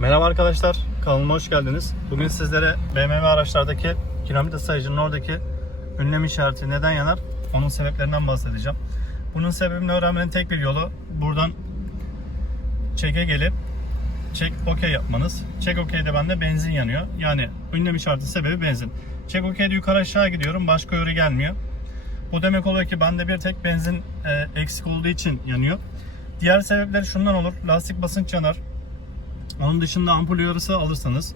Merhaba arkadaşlar, kanalıma hoş geldiniz. Bugün sizlere BMW araçlardaki kilometre sayıcının oradaki ünlem işareti neden yanar, onun sebeplerinden bahsedeceğim. Bunun sebebini öğrenmenin tek bir yolu buradan çeke gelip çek OK yapmanız. Çek OK'de bende benzin yanıyor. Yani ünlem işareti sebebi benzin. Çek OK'de yukarı aşağı gidiyorum, başka yöre gelmiyor. Bu demek oluyor ki bende bir tek benzin e, eksik olduğu için yanıyor. Diğer sebepleri şundan olur. Lastik basınç yanar. Onun dışında ampul uyarısı alırsanız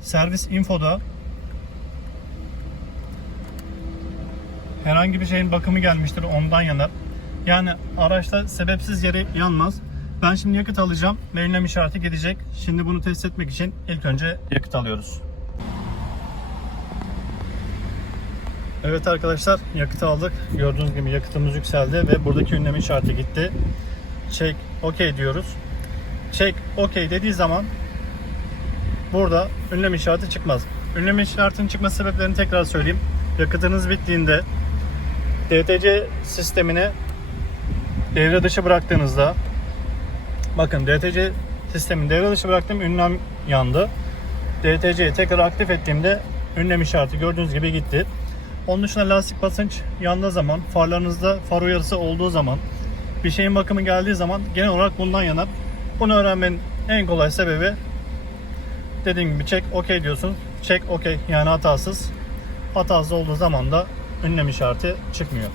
servis infoda herhangi bir şeyin bakımı gelmiştir ondan yanar. Yani araçta sebepsiz yere yanmaz. Ben şimdi yakıt alacağım ve ünlem işareti gidecek. Şimdi bunu test etmek için ilk önce yakıt alıyoruz. Evet arkadaşlar yakıt aldık. Gördüğünüz gibi yakıtımız yükseldi ve buradaki ünlem işareti gitti. Çek OK diyoruz çek OK dediği zaman burada ünlem işareti çıkmaz. Ünlem işaretinin çıkma sebeplerini tekrar söyleyeyim. Yakıtınız bittiğinde DTC sistemini devre dışı bıraktığınızda bakın DTC sistemini devre dışı bıraktım ünlem yandı. DTC'yi tekrar aktif ettiğimde ünlem işareti gördüğünüz gibi gitti. Onun dışında lastik basınç yandığı zaman, farlarınızda far uyarısı olduğu zaman, bir şeyin bakımı geldiği zaman genel olarak bundan yanar. Bunu öğrenmenin en kolay sebebi dediğim gibi çek OK diyorsun. Çek OK yani hatasız. Hatasız olduğu zaman da ünlem işareti çıkmıyor.